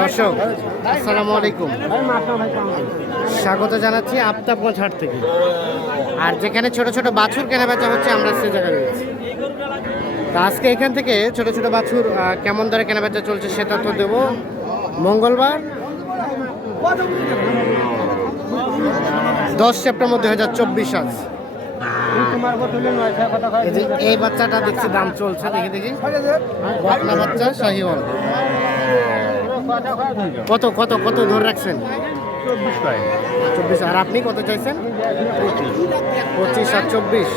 দর্শক, আসসালামু আলাইকুম। স্বাগত জানাচ্ছি আফতাবগঞ্জ হাট থেকে। আর যেখানে ছোট ছোট বাছুর কেনা বেচা হচ্ছে, আমরা সে জায়গায় রয়েছি। তা আজকে এখান থেকে ছোট ছোট বাছুর কেমন দরে কেনা বেচা চলছে সেটা তো দেবো মঙ্গলবার, দশ সেপ্টেম্বর দুই হাজার চব্বিশ আজ। এই বাচ্চাটা দেখছি, দাম চলছে, দেখি দেখি। বাচ্চা, শাহিওয়াল। কত কত কত ধরে রাখছেন? চব্বিশ আর আপনি কত চাইছেন? পঁচিশ আর চব্বিশ।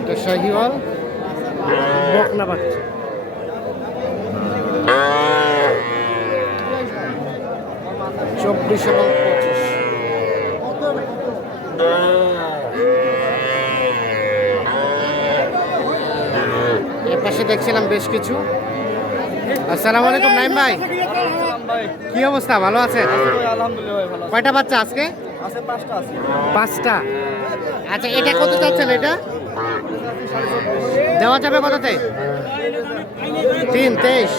এটা শাহিওয়াল। বকনা বাচ্চা। চব্বিশ এবং পঁচিশ। এর পাশে দেখছিলাম বেশ কিছু। আসসালামু আলাইকুম, নাইম ভাই। কি অবস্থা? ভালো ভালো কয়টা বাচ্চা আজকে? পাঁচটা। আচ্ছা এটা কত চাচ্ছেন এটা? দেওয়া যাবে কততে? তিন, তেইশ।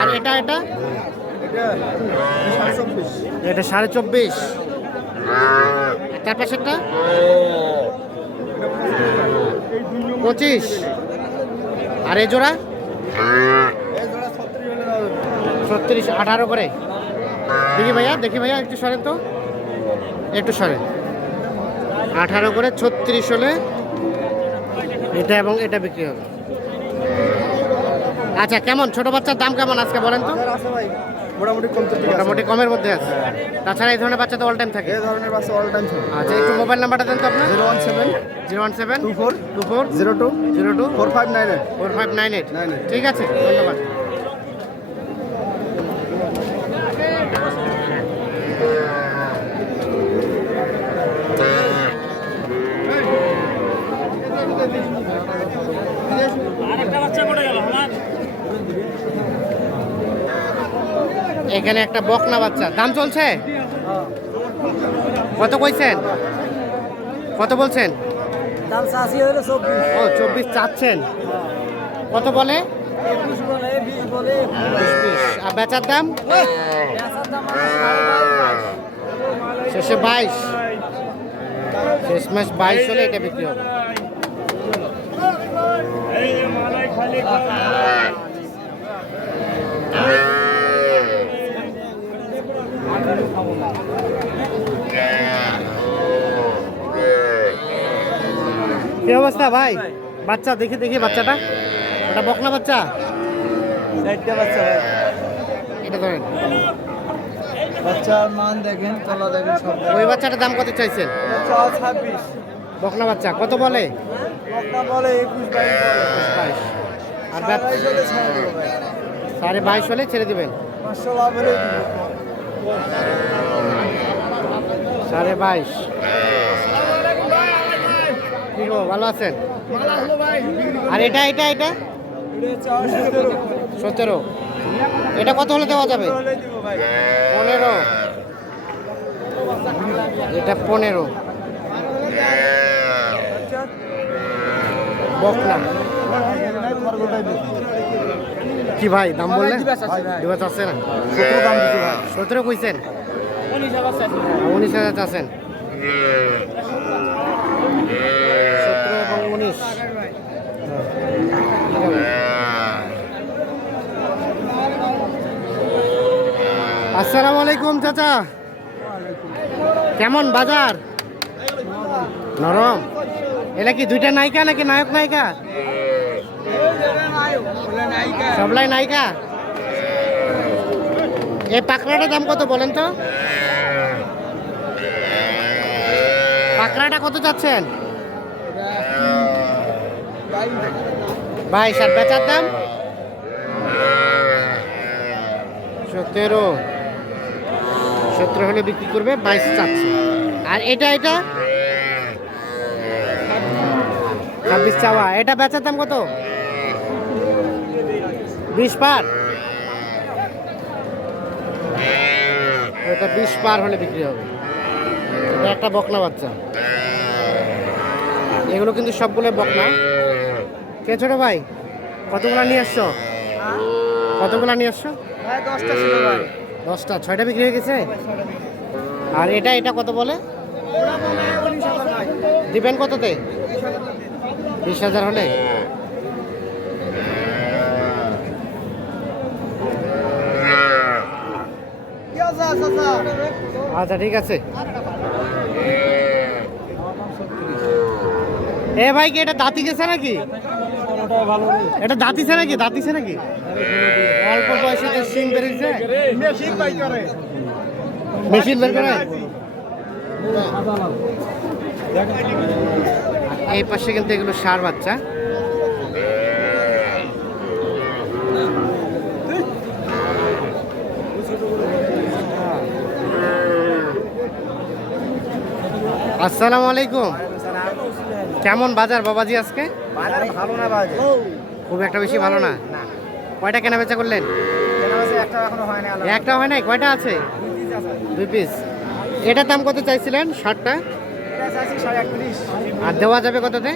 আর এটা এটা? এটা সাড়ে চব্বিশ। তার পাশেরটা? পঁচিশ। আর এই জোড়া এই জোড়া ছত্রিশ হলে দেওয়া যাবে। ছত্রিশ আঠারো করে। দেখি ভাইয়া দেখি ভাইয়া একটু সরেন তো। একটু সরেন। আঠারো করে ছত্রিশ হলে এটা এবং এটা বিক্রি হবে। আচ্ছা কেমন? ছোট বাচ্চার দাম কেমন আজকে বলেন তো? মোটামুটি কম মোটামুটি কমের মধ্যে আছে। তাছাড়া এই ধরনের বাচ্চা তো অল টাইম থাকে। এই ধরনের বাস অল টাইম থাকে। আচ্ছা একটু মোবাইল নাম্বারটা দেন তো আপনার। Zero one seven zero one seven two four two four zero two zero two four five nine eight. Four five nine eight. ঠিক আছে ধন্যবাদ। এখানে একটা বকনা বাচ্চা। দাম চলছে? কত কইছেন? কত বলছেন? ও চব্বিশ চাচ্ছেন। কত বলে? আর বেচার দাম? দাম শেষে বাইশ। শেষ মাস বাইশ হলে এটা বিক্রি হবে। কি অবস্থা ভাই? বাচ্চা দেখি দেখি বাচ্চাটা। এটা বকনা বাচ্চা? চারটে বাচ্চা ভাই। এটা ধরেন। বাচ্চার মান দেখেন তলা দেখেন সব ওই বাচ্চাটার দাম কত চাইছেন? ছাব্বিশ। বকনা বাচ্চা কত বলে? বকনা বলে একুশ বাইশ আর সাড়ে বাইশ হলে ছেড়ে দিবেন? সাড়ে বাইশ। গো, ভালো আছেন? আর এটা এটা এটা? সতেরো। এটা কত হলে দেওয়া যাবে? পনেরো। এটা পনেরো। কি ভাই, দাম বললেন? চাচ্ছে না? সতেরো কইছেন? উনিশ হাজার চাচ্ছেন। আসসালামু আলাইকুম, চাচা। কেমন বাজার? নরম। এটা কি দুইটা নায়িকা নাকি নায়ক নায়িকা? সবলাই নায়িকা? এই পাকড়াটার দাম কত বলেন তো? পাকড়াটা কত চাচ্ছেন? বাইশ আর বেচার দাম? সতেরো সতেরো হলে বিক্রি করবে, বাইশ চাচ্ছে। আর এটা এটা? ছাব্বিশ চাওয়া। এটা বেচার দাম কত? বিশ পার। এটা বিশ পার হলে বিক্রি হবে। এটা একটা বকনা বাচ্চা। এগুলো কিন্তু সবগুলো বকনা। কে ছোট ভাই? কতগুলা নিয়ে আসছো? কতগুলা নিয়ে আসছো? দশটা ছয়টা বিক্রি হয়ে গেছে? আর এটা এটা কত বলে? দিবেন কততে? বিশ হাজার হলে। আচ্ছা ঠিক আছে। এ ভাই কি এটা দাঁতি গেছে নাকি? এটা দাঁতিছে নাকি? দাঁতিছে নাকি? অল্প বয়সে তো সিং বেরিয়েছে। মেশিন বাই করে। মেশিন বের করে? এই পাশে কিন্তু এগুলো সার বাচ্চা। আসসালামু আলাইকুম। কেমন বাজার বাবাজি আজকে? বাজার ভালো না বাজে খুব একটা বেশি ভালো না? কয়টা কেনা বেচা করলেন? একটা হয় নাই কয়টা আছে? দুই পিস এটার দাম কত চাইছিলেন? একত্রিশ। আর দেওয়া যাবে কততে?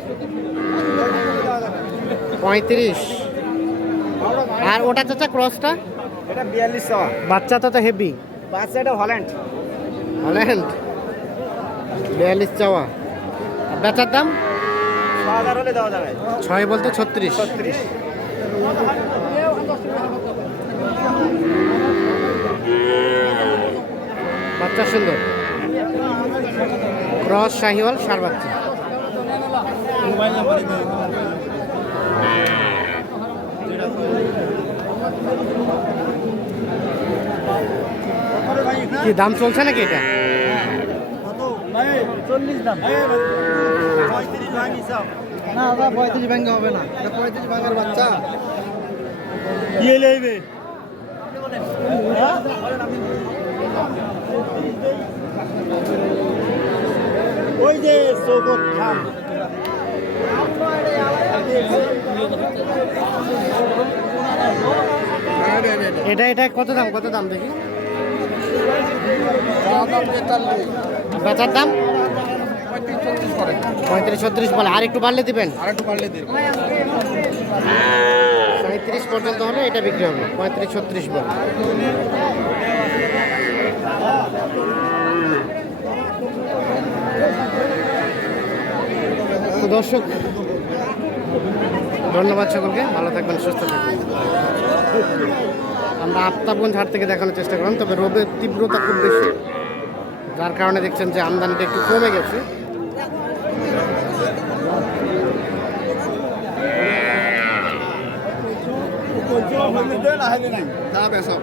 পঁয়ত্রিশ। আর ওটা চাচা ক্রসটা? এটা বিয়াল্লিশ বাচ্চা তো তো হেভি। বাচ্চা এটা হল্যান্ড। হল্যান্ড? বিয়াল্লিশ চাওয়া। বেচার দাম ছ হাজার হলে দেওয়া যাবে ছয় বলতে ছত্রিশ। ছত্রিশ। বাচ্চা সুন্দর। ক্রস শাহিওয়াল সার বাচ্চা কি দাম চলছে নাকি এটা? চল্লিশ দাম। না দাদা পঁয়ত্রিশ ব্যাংকে হবে না। এটা পঁয়ত্রিশ ব্যাংকের বাচ্চা। কি লেবে ওই যে সৌগত খান। এটা এটা কত দাম? কত দাম দেখি? বেচার দাম? পঁয়ত্রিশ ছত্রিশ বলে। আর একটু বাড়লে দিবেন? আর একটু দিন সাঁত্রিশ পর্যন্ত হলে এটা বিক্রি হবে। পঁয়ত্রিশ ছত্রিশ বলে। দর্শক ধন্যবাদ সকলকে। ভালো থাকবেন সুস্থ থাকবেন। আমরা আফতাবগঞ্জ হাট থেকে দেখানোর চেষ্টা করলাম তবে রোদের তীব্রতা খুব বেশি। যার কারণে দেখছেন যে আমদানিটা একটু কমে গেছে। না বেসব